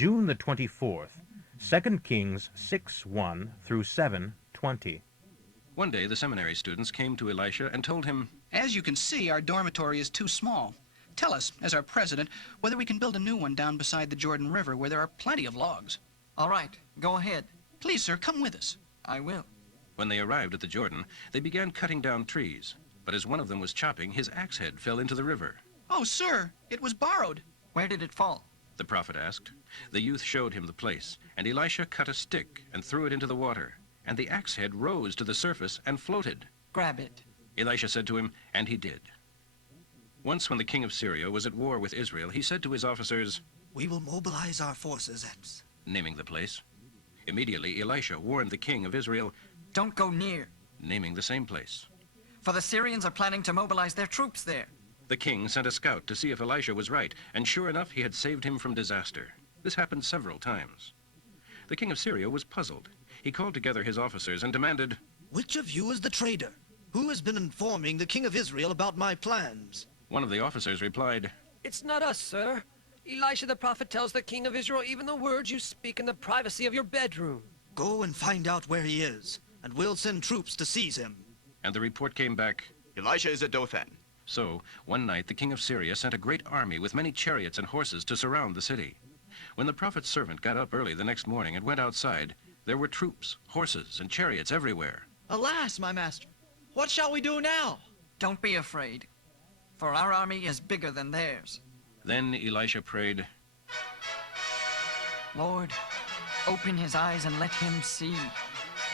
June the 24th, 2 Kings 6:1 through 7:20. One day the seminary students came to Elisha and told him, As you can see, our dormitory is too small. Tell us, as our president, whether we can build a new one down beside the Jordan River where there are plenty of logs. All right, go ahead. Please, sir, come with us. I will. When they arrived at the Jordan, they began cutting down trees. But as one of them was chopping, his axe head fell into the river. Oh, sir, it was borrowed. Where did it fall? The prophet asked. The youth showed him the place, and Elisha cut a stick and threw it into the water, and the axe head rose to the surface and floated. Grab it. Elisha said to him, and he did. Once when the king of Syria was at war with Israel, he said to his officers, "We will mobilize our forces at..." naming the place. Immediately Elisha warned the king of Israel, Don't go near, naming the same place. for the Syrians are planning to mobilize their troops there. The king sent a scout to see if Elisha was right, and sure enough, he had saved him from disaster. This happened several times. The king of Syria was puzzled. He called together his officers and demanded, "Which of you is the traitor? Who has been informing the king of Israel about my plans?" One of the officers replied, It's not us, sir. Elisha the prophet tells the king of Israel even the words you speak in the privacy of your bedroom. "Go and find out where he is, and we'll send troops to seize him." and the report came back. Elisha is at Dothan. So, one night the king of Syria sent a great army with many chariots and horses to surround the city. When the prophet's servant got up early the next morning and went outside, there were troops, horses, and chariots everywhere. "Alas, my master, what shall we do now?" Don't be afraid, for our army is bigger than theirs. Then Elisha prayed, Lord, open his eyes and let him see.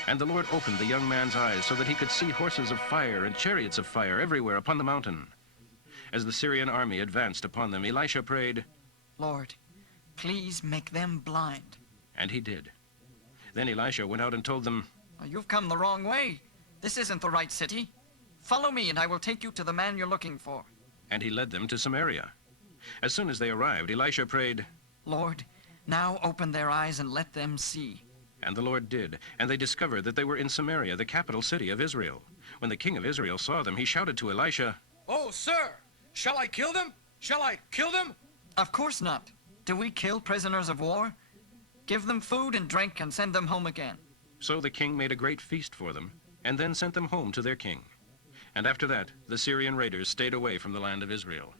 and the Lord opened the young man's eyes so that he could see horses of fire and chariots of fire everywhere upon the mountain. As the Syrian army advanced upon them, Elisha prayed, Lord, please make them blind. and he did. Then Elisha went out and told them, You've come the wrong way. This isn't the right city. Follow me and I will take you to the man you're looking for. and he led them to Samaria. As soon as they arrived, Elisha prayed, Lord, now open their eyes and let them see. and the Lord did, and they discovered that they were in Samaria, the capital city of Israel. When the king of Israel saw them, he shouted to Elisha, "Oh, sir, shall I kill them? Shall I kill them?" Of course not. Do we kill prisoners of war? Give them food and drink and send them home again. So the king made a great feast for them, and then sent them home to their king. And after that, the Syrian raiders stayed away from the land of Israel.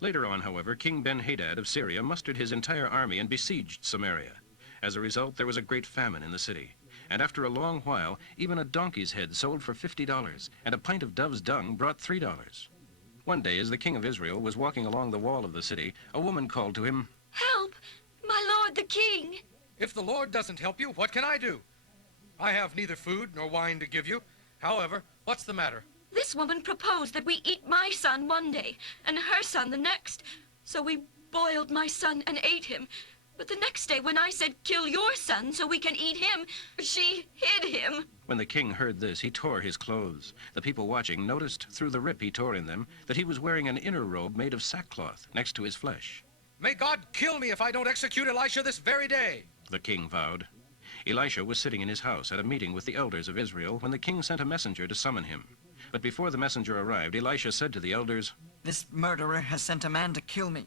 Later on, however, King Ben-Hadad of Syria mustered his entire army and besieged Samaria. As a result, there was a great famine in the city. And after a long while, even a donkey's head sold for $50, and a pint of dove's dung brought $3. One day, as the king of Israel was walking along the wall of the city, a woman called to him, Help, my lord the king. If the Lord doesn't help you, what can I do? I have neither food nor wine to give you. However, what's the matter? This woman proposed that we eat my son one day and her son the next. So we boiled my son and ate him. But the next day when I said, kill your son so we can eat him, she hid him. When the king heard this, he tore his clothes. The people watching noticed through the rip he tore in them that he was wearing an inner robe made of sackcloth next to his flesh. May God kill me if I don't execute Elisha this very day. The king vowed. Elisha was sitting in his house at a meeting with the elders of Israel when the king sent a messenger to summon him. But before the messenger arrived, Elisha said to the elders, This murderer has sent a man to kill me.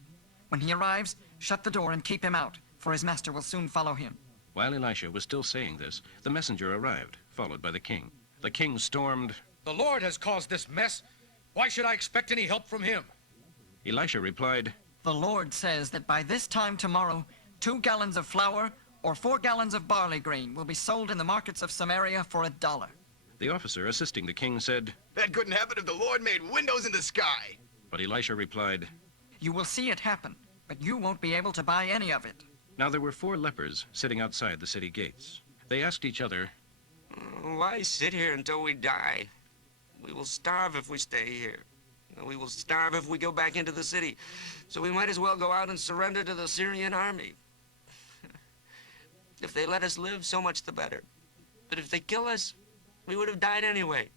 When he arrives, shut the door and keep him out, for his master will soon follow him. While Elisha was still saying this, the messenger arrived, followed by the king. The king stormed, The Lord has caused this mess. Why should I expect any help from him? Elisha replied, The Lord says that by this time tomorrow, 2 gallons of flour or 4 gallons of barley grain will be sold in the markets of Samaria for $1. The officer assisting the king said, That couldn't happen if the Lord made windows in the sky. But Elisha replied, You will see it happen, but you won't be able to buy any of it. Now there were 4 lepers sitting outside the city gates. They asked each other, Why sit here until we die? We will starve if we stay here. We will starve if we go back into the city. So we might as well go out and surrender to the Syrian army. If they let us live, so much the better. But if they kill us, we would have died anyway.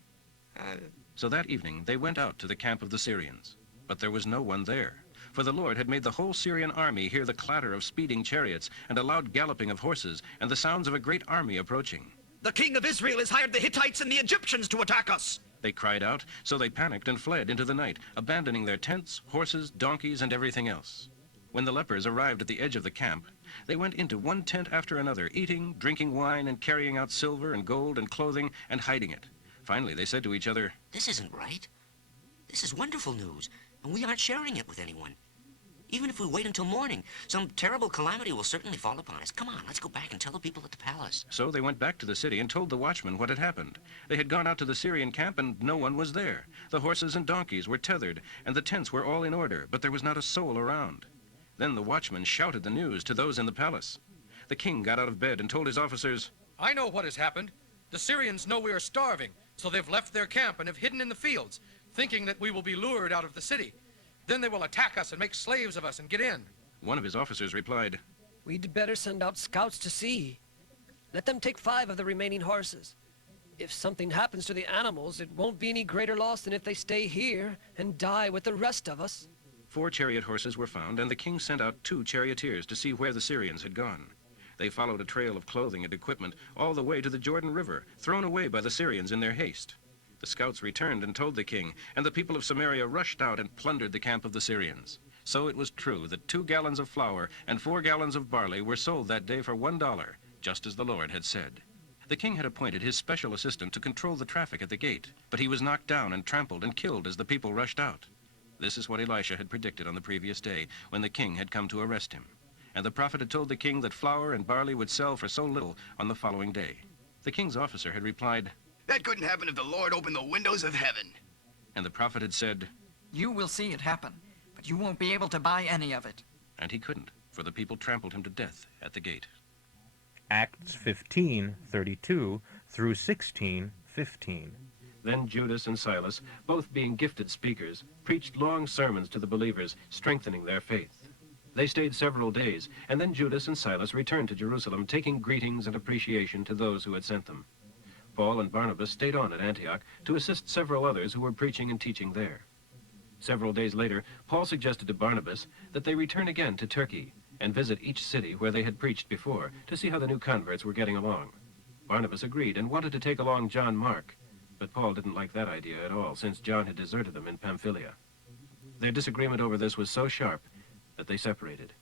So that evening they went out to the camp of the Syrians. But there was no one there, for the Lord had made the whole Syrian army hear the clatter of speeding chariots and a loud galloping of horses and the sounds of a great army approaching. "The king of Israel has hired the Hittites and the Egyptians to attack us." They cried out, so they panicked and fled into the night, abandoning their tents, horses, donkeys, and everything else. When the lepers arrived at the edge of the camp, they went into one tent after another, eating, drinking wine, and carrying out silver and gold and clothing and hiding it. Finally, they said to each other, This isn't right. This is wonderful news, and we aren't sharing it with anyone. Even if we wait until morning, some terrible calamity will certainly fall upon us. Come on, let's go back and tell the people at the palace. So they went back to the city and told the watchmen what had happened. They had gone out to the Syrian camp and no one was there. The horses and donkeys were tethered, and the tents were all in order, but there was not a soul around. Then the watchmen shouted the news to those in the palace. The king got out of bed and told his officers, I know what has happened. The Syrians know we are starving, so they've left their camp and have hidden in the fields, thinking that we will be lured out of the city. Then they will attack us and make slaves of us and get in. One of his officers replied, We'd better send out scouts to see. Let them take 5 of the remaining horses. If something happens to the animals, it won't be any greater loss than if they stay here and die with the rest of us. 4 chariot horses were found, and the king sent out 2 charioteers to see where the Syrians had gone. They followed a trail of clothing and equipment all the way to the Jordan River, thrown away by the Syrians in their haste. The scouts returned and told the king, and the people of Samaria rushed out and plundered the camp of the Syrians. So it was true that 2 gallons of flour and 4 gallons of barley were sold that day for $1, just as the Lord had said. The king had appointed his special assistant to control the traffic at the gate, but he was knocked down and trampled and killed as the people rushed out. This is what Elisha had predicted on the previous day, when the king had come to arrest him. And the prophet had told the king that flour and barley would sell for so little on the following day. The king's officer had replied, That couldn't happen if the Lord opened the windows of heaven. And the prophet had said, You will see it happen, but you won't be able to buy any of it. and he couldn't, for the people trampled him to death at the gate. Acts 15:32 through 16:15. Then Judas and Silas, both being gifted speakers, preached long sermons to the believers, strengthening their faith. They stayed several days, and then Judas and Silas returned to Jerusalem, taking greetings and appreciation to those who had sent them. Paul and Barnabas stayed on at Antioch to assist several others who were preaching and teaching there. Several days later, Paul suggested to Barnabas that they return again to Turkey and visit each city where they had preached before to see how the new converts were getting along. Barnabas agreed and wanted to take along John Mark, but Paul didn't like that idea at all, since John had deserted them in Pamphylia. Their disagreement over this was so sharp that they separated.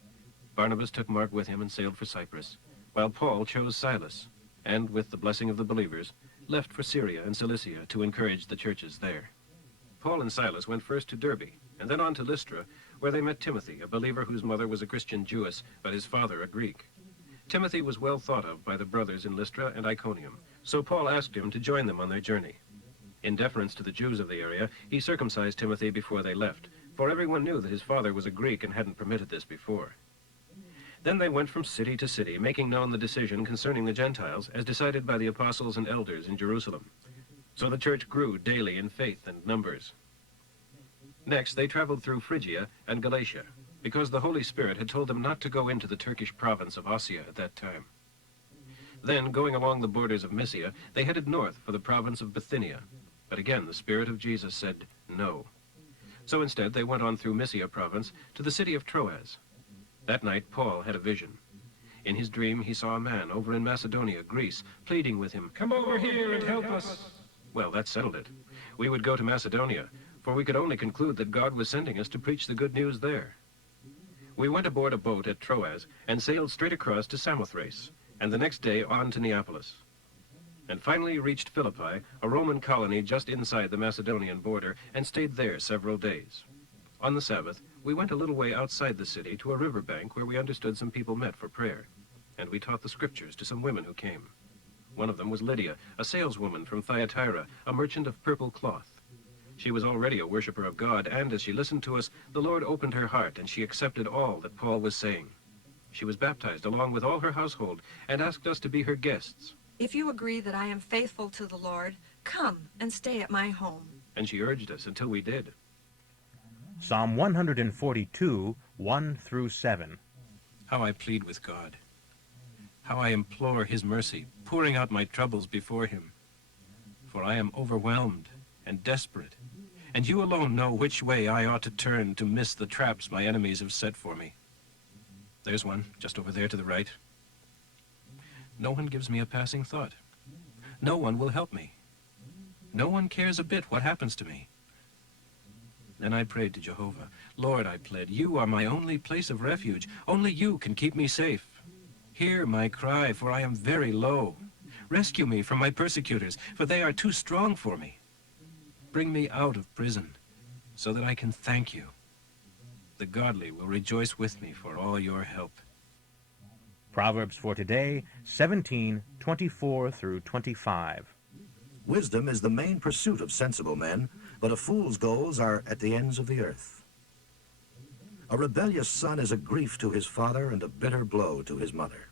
Barnabas took Mark with him and sailed for Cyprus, while Paul chose Silas, and, with the blessing of the believers, left for Syria and Cilicia to encourage the churches there. Paul and Silas went first to Derbe, and then on to Lystra, where they met Timothy, a believer whose mother was a Christian Jewess, but his father a Greek. Timothy was well thought of by the brothers in Lystra and Iconium, so Paul asked him to join them on their journey. In deference to the Jews of the area, he circumcised Timothy before they left, for everyone knew that his father was a Greek and hadn't permitted this before. Then they went from city to city, making known the decision concerning the Gentiles as decided by the apostles and elders in Jerusalem. So the church grew daily in faith and numbers. Next, they traveled through Phrygia and Galatia, because the Holy Spirit had told them not to go into the Turkish province of Asia at that time. Then, going along the borders of Mysia, they headed north for the province of Bithynia. But again, the Spirit of Jesus said no. So instead, they went on through Mysia province to the city of Troas. That night, Paul had a vision. In his dream, he saw a man over in Macedonia, Greece, pleading with him, "Come over here and help us." Well, that settled it. We would go to Macedonia, for we could only conclude that God was sending us to preach the good news there. We went aboard a boat at Troas and sailed straight across to Samothrace, and the next day on to Neapolis. And finally reached Philippi, a Roman colony just inside the Macedonian border, and stayed there several days. On the Sabbath, we went a little way outside the city to a riverbank where we understood some people met for prayer, and we taught the scriptures to some women who came. One of them was Lydia, a saleswoman from Thyatira, a merchant of purple cloth. She was already a worshiper of God, and as she listened to us, the Lord opened her heart, and she accepted all that Paul was saying. She was baptized along with all her household, and asked us to be her guests. If you agree that I am faithful to the Lord, come and stay at my home. And she urged us until we did. Psalm 142, 1 through 7. How I plead with God. How I implore his mercy, pouring out my troubles before him. For I am overwhelmed and desperate, and you alone know which way I ought to turn to miss the traps my enemies have set for me. There's one, just over there to the right. No one gives me a passing thought. No one will help me. No one cares a bit what happens to me. And I prayed to Jehovah. Lord, I pled, you are my only place of refuge. Only you can keep me safe. Hear my cry, for I am very low. Rescue me from my persecutors, for they are too strong for me. Bring me out of prison, so that I can thank you. The godly will rejoice with me for all your help. Proverbs for today, 17:24 through 25. Wisdom is the main pursuit of sensible men, but a fool's goals are at the ends of the earth. A rebellious son is a grief to his father and a bitter blow to his mother.